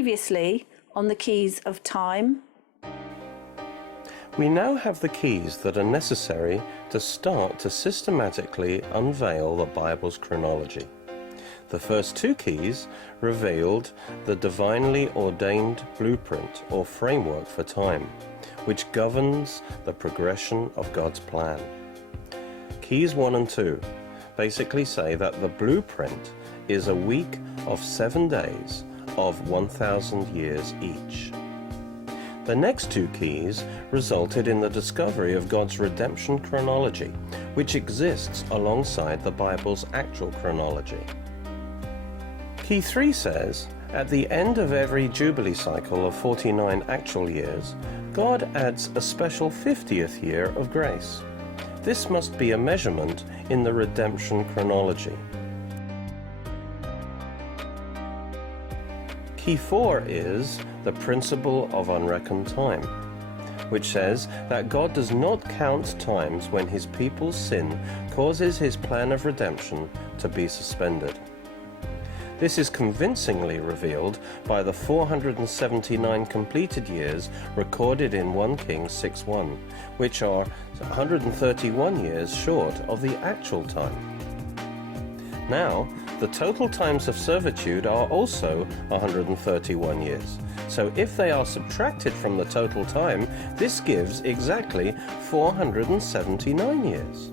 previously on the keys of time. We now have the keys that are necessary to start to systematically unveil the Bible's chronology. The first two keys revealed the divinely ordained blueprint or framework for time, which governs the progression of God's plan. Keys 1 and 2 basically say that the blueprint is a week of 7 days of 1,000 years each. The next two keys resulted in the discovery of God's redemption chronology, which exists alongside the Bible's actual chronology. Key 3 says, at the end of every Jubilee cycle of 49 actual years, God adds a special 50th year of grace. This must be a measurement in the redemption chronology. Key 4 is the principle of unreckoned time, which says that God does not count times when his people's sin causes his plan of redemption to be suspended. This is convincingly revealed by the 479 completed years recorded in 1 Kings 6:1, which are 131 years short of the actual time. Now, the total times of servitude are also 131 years. So if they are subtracted from the total time, this gives exactly 479 years.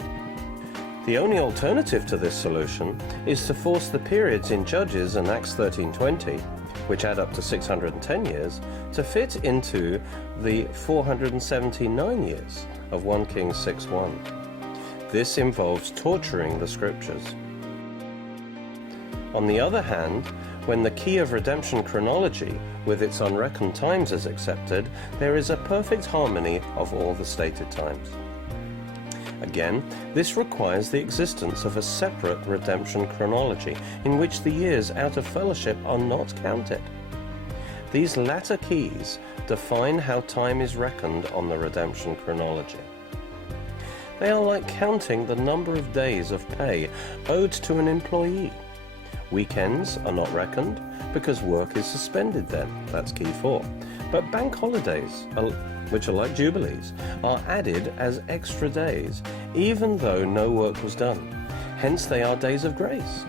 The only alternative to this solution is to force the periods in Judges and Acts 13:20, which add up to 610 years, to fit into the 479 years of 1 Kings 6:1. This involves torturing the scriptures. On the other hand, when the key of redemption chronology with its unreckoned times is accepted, there is a perfect harmony of all the stated times. Again, this requires the existence of a separate redemption chronology in which the years out of fellowship are not counted. These latter keys define how time is reckoned on the redemption chronology. They are like counting the number of days of pay owed to an employee. Weekends are not reckoned because work is suspended then, that's key 4. But bank holidays, which are like jubilees, are added as extra days, even though no work was done. Hence they are days of grace.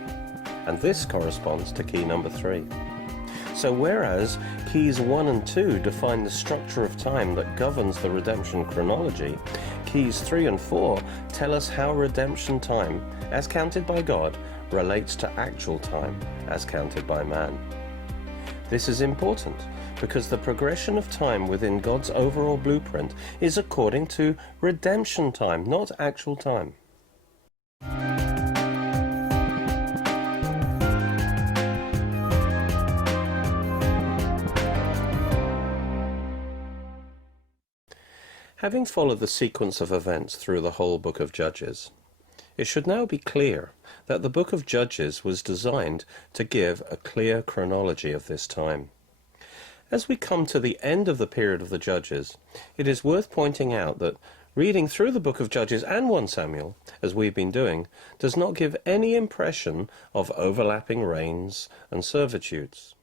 And this corresponds to key number 3. So whereas keys 1 and 2 define the structure of time that governs the redemption chronology, keys 3 and 4 tell us how redemption time, as counted by God, relates to actual time, as counted by man. This is important because the progression of time within God's overall blueprint is according to redemption time, not actual time. Having followed the sequence of events through the whole book of Judges, it should now be clear that the book of Judges was designed to give a clear chronology of this time. As we come to the end of the period of the Judges, it is worth pointing out that reading through the book of Judges and 1 Samuel, as we've been doing, does not give any impression of overlapping reigns and servitudes.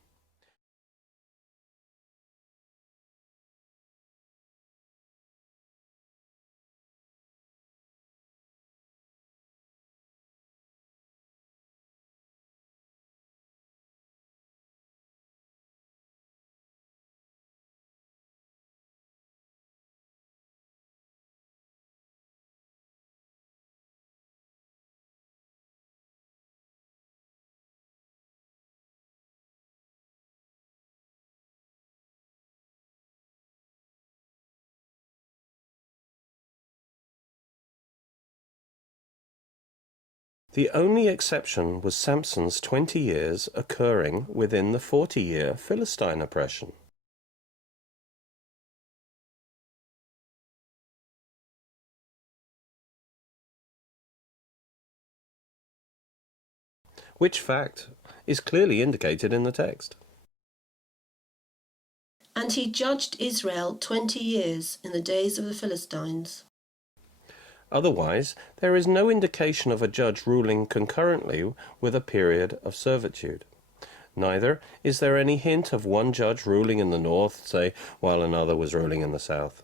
The only exception was Samson's 20 years occurring within the 40-year Philistine oppression. Which fact is clearly indicated in the text. And he judged Israel 20 years in the days of the Philistines. Otherwise, there is no indication of a judge ruling concurrently with a period of servitude. Neither is there any hint of one judge ruling in the north, say, while another was ruling in the south.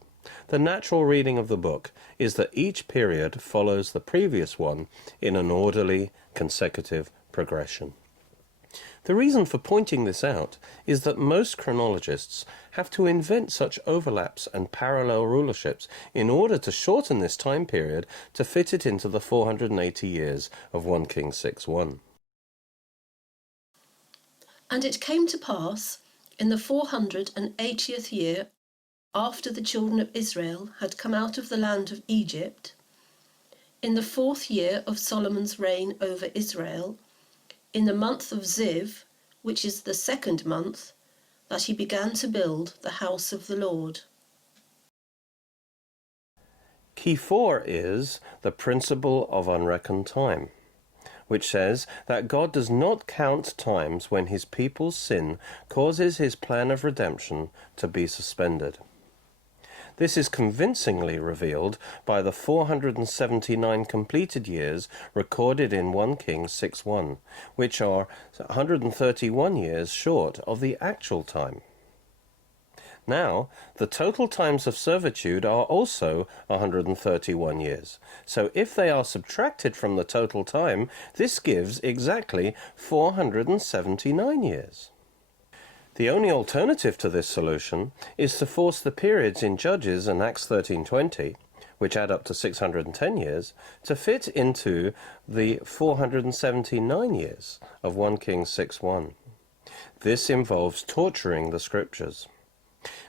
The natural reading of the book is that each period follows the previous one in an orderly, consecutive progression. The reason for pointing this out is that most chronologists have to invent such overlaps and parallel rulerships in order to shorten this time period to fit it into the 480 years of 1 Kings 6:1. And it came to pass, in the 480th year after the children of Israel had come out of the land of Egypt, in the 4th year of Solomon's reign over Israel, in the month of Ziv, which is the 2nd month, that he began to build the house of the Lord. Key 4 is the principle of unreckoned time, which says that God does not count times when his people's sin causes his plan of redemption to be suspended. This is convincingly revealed by the 479 completed years recorded in 1 Kings 6:1, which are 131 years short of the actual time. Now, the total times of servitude are also 131 years. So if they are subtracted from the total time, this gives exactly 479 years. The only alternative to this solution is to force the periods in Judges and Acts 13:20, which add up to 610 years, to fit into the 479 years of 1 Kings 6:1. This involves torturing the scriptures.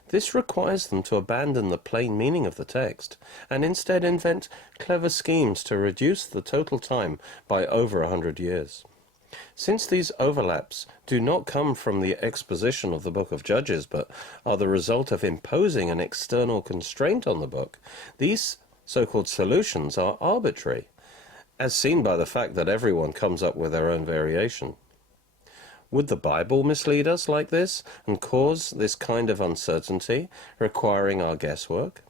This requires them to abandon the plain meaning of the text and instead invent clever schemes to reduce the total time by over 100 years. Since these overlaps do not come from the exposition of the book of Judges, but are the result of imposing an external constraint on the book, these so-called solutions are arbitrary, as seen by the fact that everyone comes up with their own variation. Would the Bible mislead us like this and cause this kind of uncertainty, requiring our guesswork?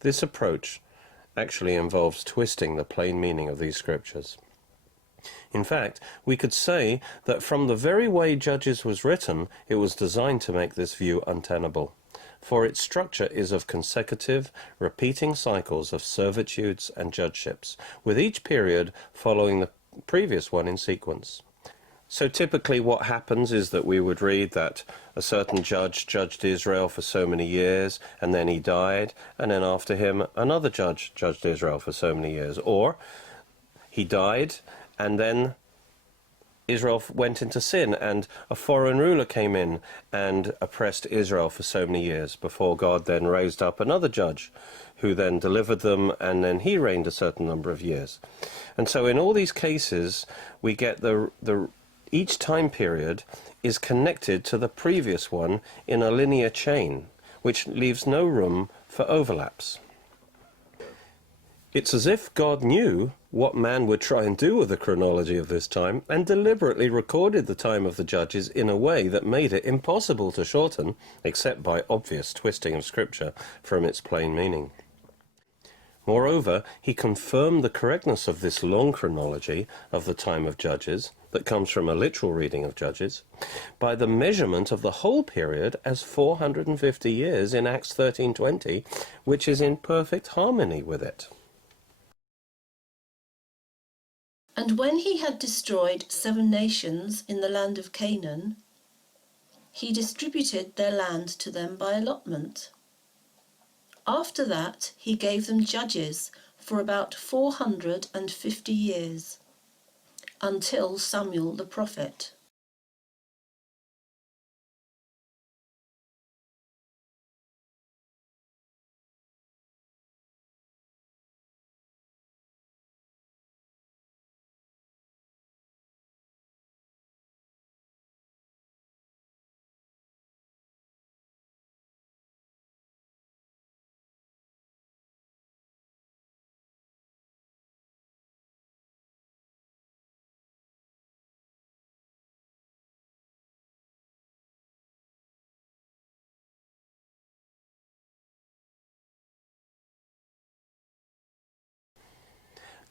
This approach actually involves twisting the plain meaning of these scriptures. In fact, we could say that from the very way Judges was written, it was designed to make this view untenable, for its structure is of consecutive, repeating cycles of servitudes and judgeships, with each period following the previous one in sequence. So typically what happens is that we would read that a certain judge judged Israel for so many years, and then he died, and then after him another judge judged Israel for so many years. Or he died, and then Israel went into sin, and a foreign ruler came in and oppressed Israel for so many years, before God then raised up another judge, who then delivered them, and then he reigned a certain number of years. And so in all these cases, we get each time period is connected to the previous one in a linear chain, which leaves no room for overlaps. It's as if God knew what man would try and do with the chronology of this time and deliberately recorded the time of the judges in a way that made it impossible to shorten, except by obvious twisting of Scripture from its plain meaning. Moreover, he confirmed the correctness of this long chronology of the time of Judges, that comes from a literal reading of Judges, by the measurement of the whole period as 450 years in Acts 13:20, which is in perfect harmony with it. And when he had destroyed 7 nations in the land of Canaan, he distributed their land to them by allotment. After that, he gave them judges for about 450 years, until Samuel the prophet.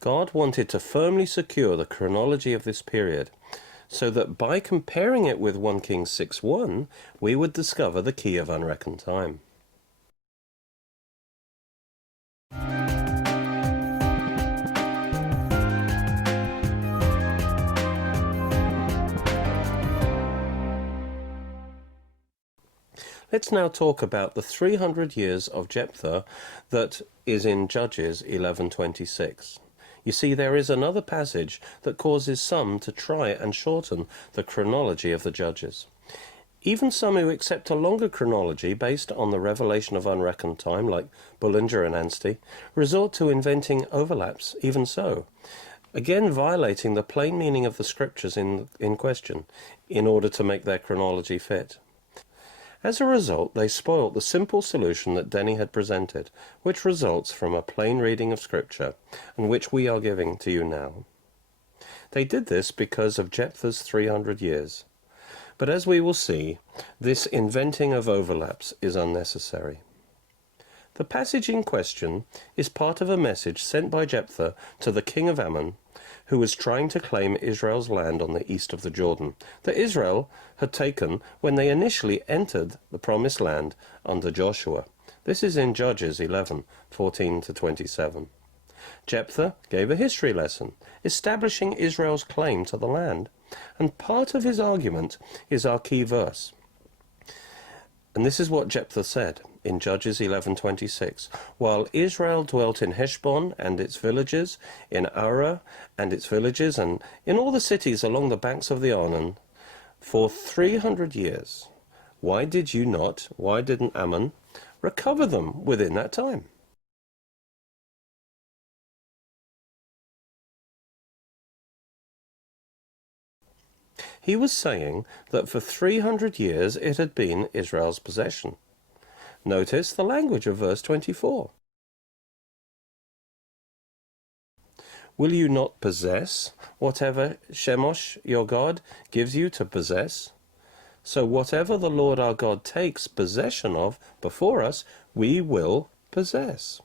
God wanted to firmly secure the chronology of this period, so that by comparing it with 1 Kings 6:1, we would discover the Key of Unreckoned Time. Let's now talk about the 300 years of Jephthah that is in Judges 11:26. You see, there is another passage that causes some to try and shorten the chronology of the Judges. Even some who accept a longer chronology based on the revelation of unreckoned time, like Bullinger and Anstey, resort to inventing overlaps even so, again violating the plain meaning of the scriptures in question in order to make their chronology fit. As a result, they spoilt the simple solution that Denny had presented, which results from a plain reading of Scripture, and which we are giving to you now. They did this because of Jephthah's 300 years. But as we will see, this inventing of overlaps is unnecessary. The passage in question is part of a message sent by Jephthah to the king of Ammon, who was trying to claim Israel's land on the east of the Jordan, that Israel had taken when they initially entered the promised land under Joshua. This is in Judges 11:14-27. Jephthah gave a history lesson, establishing Israel's claim to the land, and part of his argument is our key verse. And this is what Jephthah said in Judges 11:26. While Israel dwelt in Heshbon and its villages, in Arah and its villages, and in all the cities along the banks of the Arnon, for 300 years, why didn't Ammon recover them within that time? He was saying that for 300 years it had been Israel's possession. Notice the language of verse 24. Will you not possess whatever Shemosh, your God, gives you to possess? So whatever the Lord our God takes possession of before us, we will possess.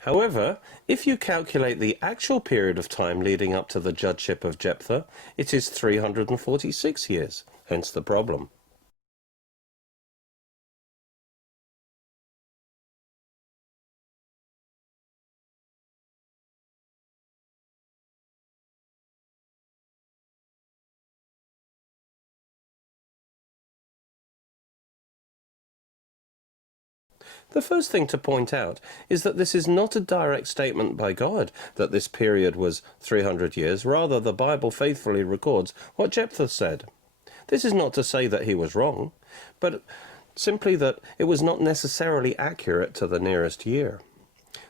However, if you calculate the actual period of time leading up to the judgeship of Jephthah, it is 346 years, hence the problem. The first thing to point out is that this is not a direct statement by God that this period was 300 years. Rather, the Bible faithfully records what Jephthah said. This is not to say that he was wrong, but simply that it was not necessarily accurate to the nearest year.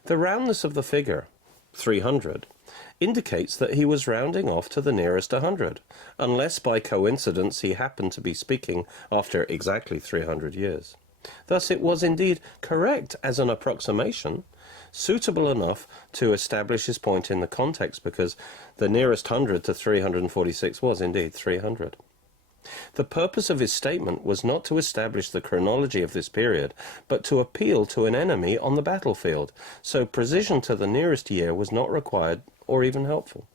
The roundness of the figure, 300, indicates that he was rounding off to the nearest 100, unless by coincidence he happened to be speaking after exactly 300 years. Thus it was indeed correct as an approximation, suitable enough to establish his point in the context, because the nearest 100 to 346 was indeed 300. The purpose of his statement was not to establish the chronology of this period, but to appeal to an enemy on the battlefield, so precision to the nearest year was not required or even helpful.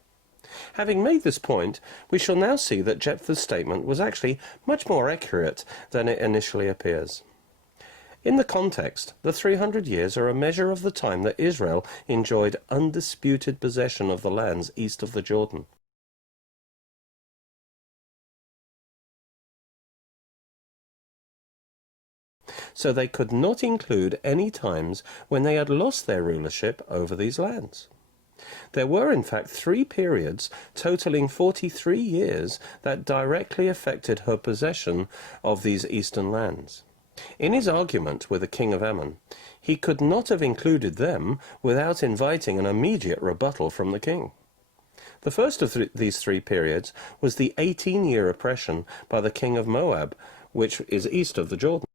Having made this point, we shall now see that Jephthah's statement was actually much more accurate than it initially appears. In the context, the 300 years are a measure of the time that Israel enjoyed undisputed possession of the lands east of the Jordan. So they could not include any times when they had lost their rulership over these lands. There were in fact 3 periods totaling 43 years that directly affected her possession of these eastern lands. In his argument with the king of Ammon, he could not have included them without inviting an immediate rebuttal from the king. The first of these 3 periods was the 18-year oppression by the king of Moab, which is east of the Jordan.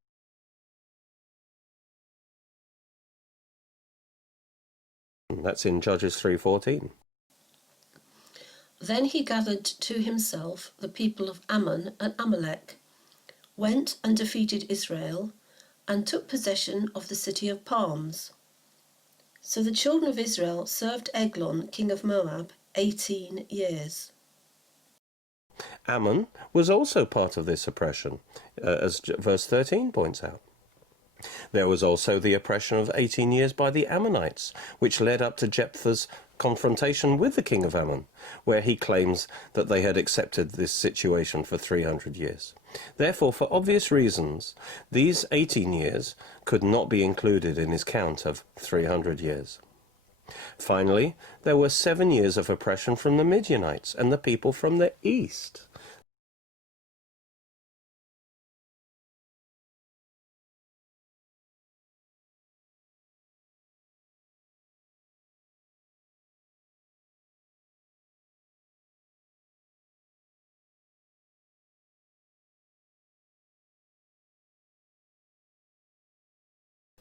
That's in Judges 3:14. Then he gathered to himself the people of Ammon and Amalek, went and defeated Israel, and took possession of the city of palms. So the children of Israel served Eglon, king of Moab, 18 years. Ammon was also part of this oppression, as verse 13 points out. There was also the oppression of 18 years by the Ammonites, which led up to Jephthah's confrontation with the king of Ammon, where he claims that they had accepted this situation for 300 years. Therefore, for obvious reasons, these 18 years could not be included in his count of 300 years. Finally, there were 7 years of oppression from the Midianites and the people from the east.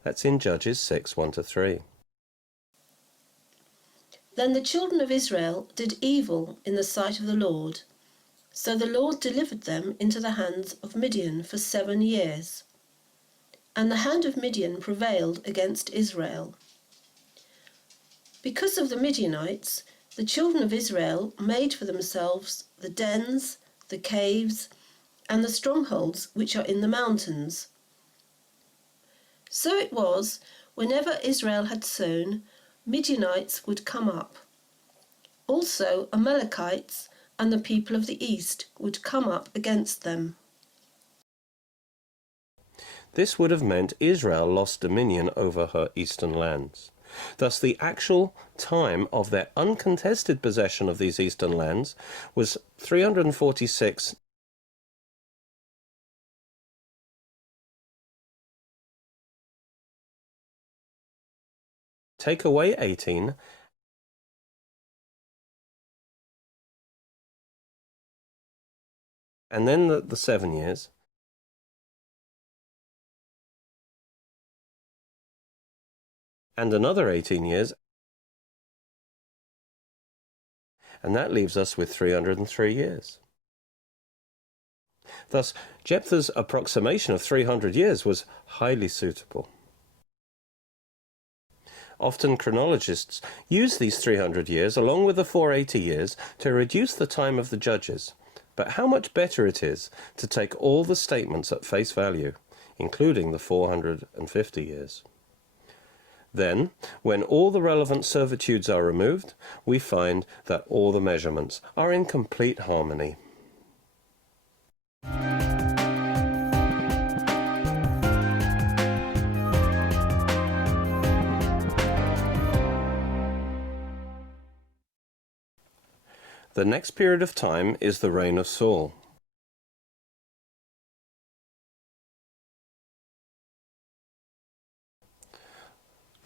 That's in Judges 6, 1-3. Then the children of Israel did evil in the sight of the Lord. So the Lord delivered them into the hands of Midian for 7 years. And the hand of Midian prevailed against Israel. Because of the Midianites, the children of Israel made for themselves the dens, the caves, and the strongholds which are in the mountains. So it was, whenever Israel had sown, Midianites would come up. Also Amalekites and the people of the east would come up against them. This would have meant Israel lost dominion over her eastern lands. Thus, the actual time of their uncontested possession of these eastern lands was 346. Take away 18, and then the 7 years, and another 18 years, and that leaves us with 303 years. Thus, Jephthah's approximation of 300 years was highly suitable. Often chronologists use these 300 years, along with the 480 years, to reduce the time of the judges. But how much better it is to take all the statements at face value, including the 450 years. Then, when all the relevant servitudes are removed, we find that all the measurements are in complete harmony. The next period of time is the reign of Saul.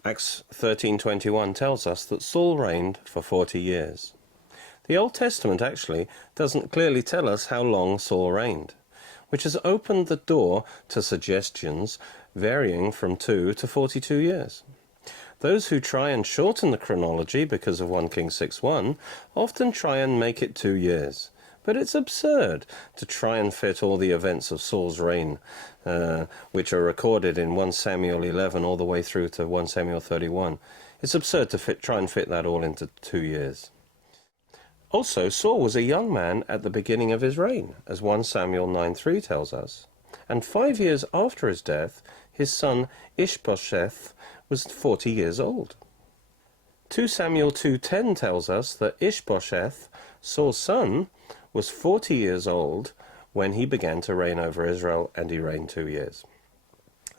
Acts 13:21 tells us that Saul reigned for 40 years. The Old Testament actually doesn't clearly tell us how long Saul reigned, which has opened the door to suggestions varying from 2 to 42 years. Those who try and shorten the chronology because of 1 Kings 6:1 often try and make it 2 years. But it's absurd to try and fit all the events of Saul's reign, which are recorded in 1 Samuel 11 all the way through to 1 Samuel 31. It's absurd to try and fit that all into 2 years. Also, Saul was a young man at the beginning of his reign, as 1 Samuel 9:3 tells us. And 5 years after his death, his son Ishbosheth was 40 years old. 2 Samuel 2:10 tells us that Ishbosheth, Saul's son, was 40 years old when he began to reign over Israel, and he reigned 2 years.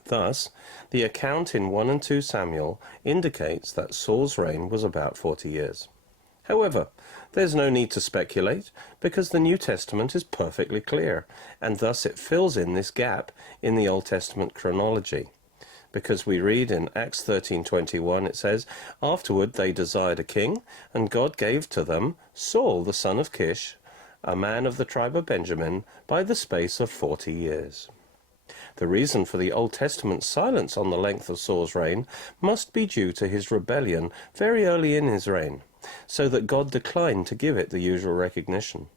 Thus, the account in 1 and 2 Samuel indicates that Saul's reign was about 40 years. However, there's no need to speculate, because the New Testament is perfectly clear, and thus it fills in this gap in the Old Testament chronology. Because we read in Acts 13:21, it says, "Afterward they desired a king, and God gave to them Saul the son of Kish, a man of the tribe of Benjamin, by the space of 40 years. The reason for the Old Testament silence on the length of Saul's reign must be due to his rebellion very early in his reign, so that God declined to give it the usual recognition.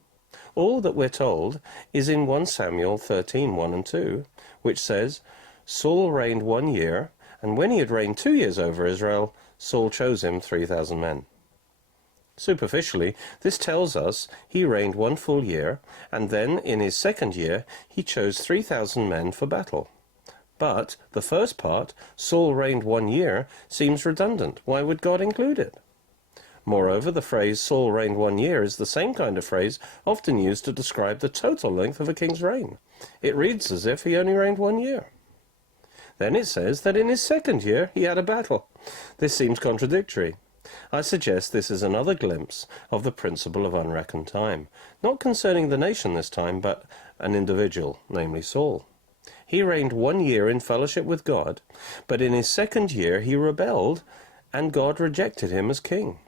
All that we're told is in 1 Samuel 13:1 and 2, which says, "Saul reigned 1 year, and when he had reigned 2 years over Israel, Saul chose him 3,000 men." Superficially, this tells us he reigned 1 full year, and then in his second year he chose 3,000 men for battle. But the first part, Saul reigned 1 year, seems redundant. Why would God include it? Moreover, the phrase Saul reigned 1 year is the same kind of phrase often used to describe the total length of a king's reign. It reads as if he only reigned 1 year. Then it says that in his second year he had a battle. This seems contradictory. I suggest this is another glimpse of the principle of unreckoned time, not concerning the nation this time, but an individual, namely Saul. He reigned 1 year in fellowship with God, but in his second year he rebelled, and God rejected him as king.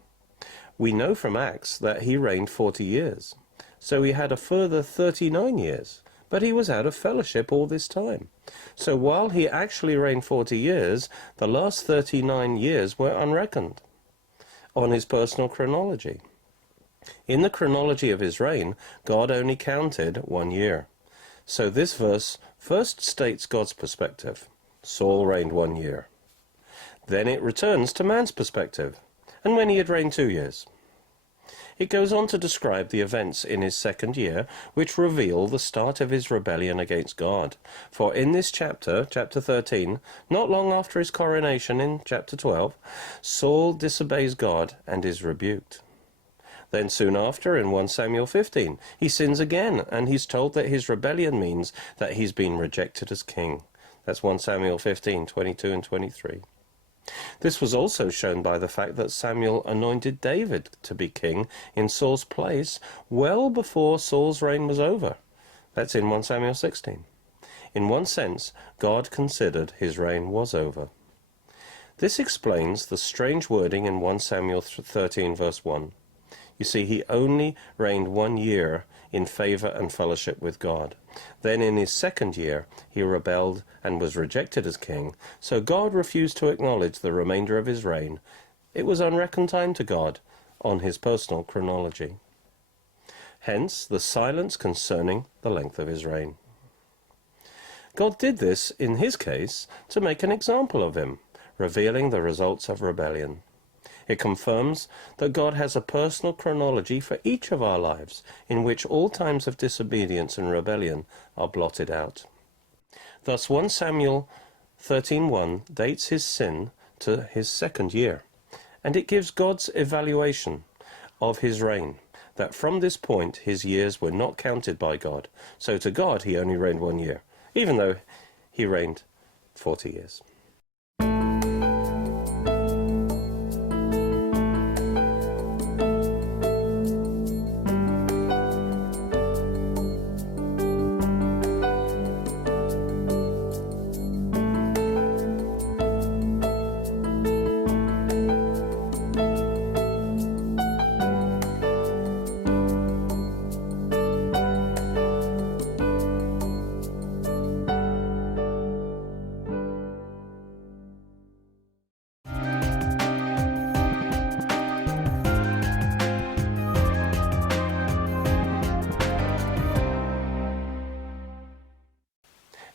We know from Acts that he reigned 40 years, so he had a further 39 years, but he was out of fellowship all this time. So while he actually reigned 40 years, the last 39 years were unreckoned on his personal chronology. In the chronology of his reign, God only counted 1 year. So this verse first states God's perspective. Saul reigned 1 year. Then it returns to man's perspective, and when he had reigned 2 years. It goes on to describe the events in his second year, which reveal the start of his rebellion against God. For in this chapter, chapter 13, not long after his coronation in chapter 12, Saul disobeys God and is rebuked. Then soon after, in 1 Samuel 15, he sins again, and he's told that his rebellion means that he's been rejected as king. That's 1 Samuel 15, 22 and 23. This was also shown by the fact that Samuel anointed David to be king in Saul's place well before Saul's reign was over. That's in 1 Samuel 16. In one sense, God considered his reign was over. This explains the strange wording in 1 Samuel 13 verse 1. You see, he only reigned 1 year in favor and fellowship with God. Then in his second year he rebelled and was rejected as king, so God refused to acknowledge the remainder of his reign. It was unreckoned time to God on his personal chronology. Hence the silence concerning the length of his reign. God did this, in his case, to make an example of him, revealing the results of rebellion. It confirms that God has a personal chronology for each of our lives, in which all times of disobedience and rebellion are blotted out. Thus 1 Samuel 13:1 dates his sin to his second year, and it gives God's evaluation of his reign, that from this point his years were not counted by God, so to God he only reigned 1 year, even though he reigned 40 years.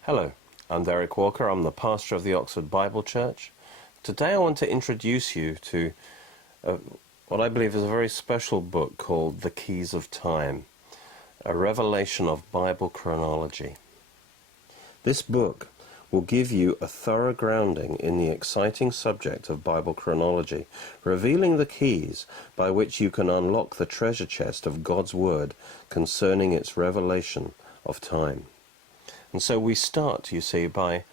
Hello, I'm Derek Walker. I'm the pastor of the Oxford Bible Church. Today I want to introduce you to what I believe is a very special book called The Keys of Time, a revelation of Bible chronology. This book will give you a thorough grounding in the exciting subject of Bible chronology, revealing the keys by which you can unlock the treasure chest of God's Word concerning its revelation of time. And so we start, you see, by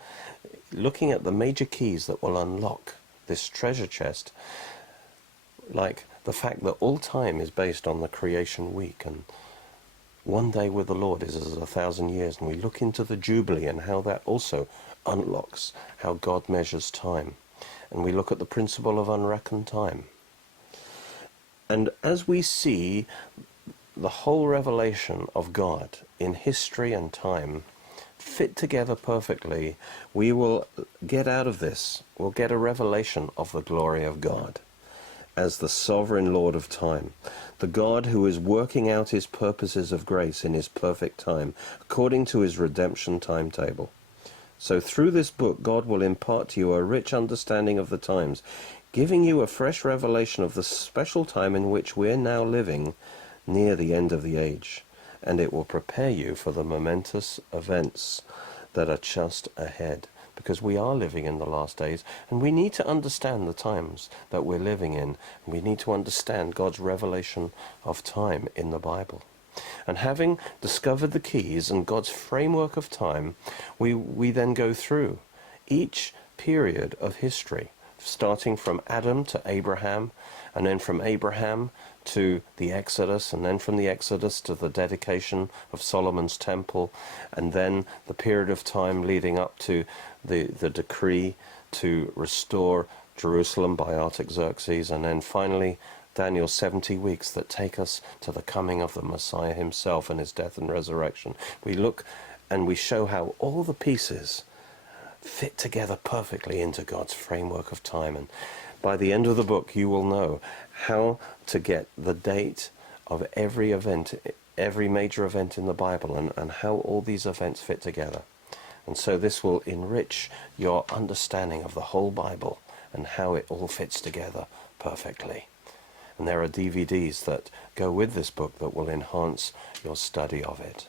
looking at the major keys that will unlock this treasure chest, like the fact that all time is based on the creation week, and 1 day with the Lord is as 1,000 years, and we look into the Jubilee and how that also unlocks how God measures time. And we look at the principle of unreckoned time. And as we see the whole revelation of God in history and time fit together perfectly, we will get out of this, we'll get a revelation of the glory of God as the sovereign Lord of time, the God who is working out his purposes of grace in his perfect time, according to his redemption timetable. So through this book, God will impart to you a rich understanding of the times, giving you a fresh revelation of the special time in which we're now living near the end of the age. And it will prepare you for the momentous events that are just ahead. Because we are living in the last days, and we need to understand the times that we're living in. We need to understand God's revelation of time in the Bible. And having discovered the keys and God's framework of time, we then go through each period of history, starting from Adam to Abraham, and then from Abraham to the Exodus, and then from the Exodus to the dedication of Solomon's temple, and then the period of time leading up to the decree to restore Jerusalem by Artaxerxes, and then finally Daniel's 70 weeks that take us to the coming of the Messiah himself and his death and resurrection. We look and we show how all the pieces fit together perfectly into God's framework of time. And by the end of the book, you will know how to get the date of every event, every major event in the Bible, and how all these events fit together. And so this will enrich your understanding of the whole Bible and how it all fits together perfectly. And there are DVDs that go with this book that will enhance your study of it.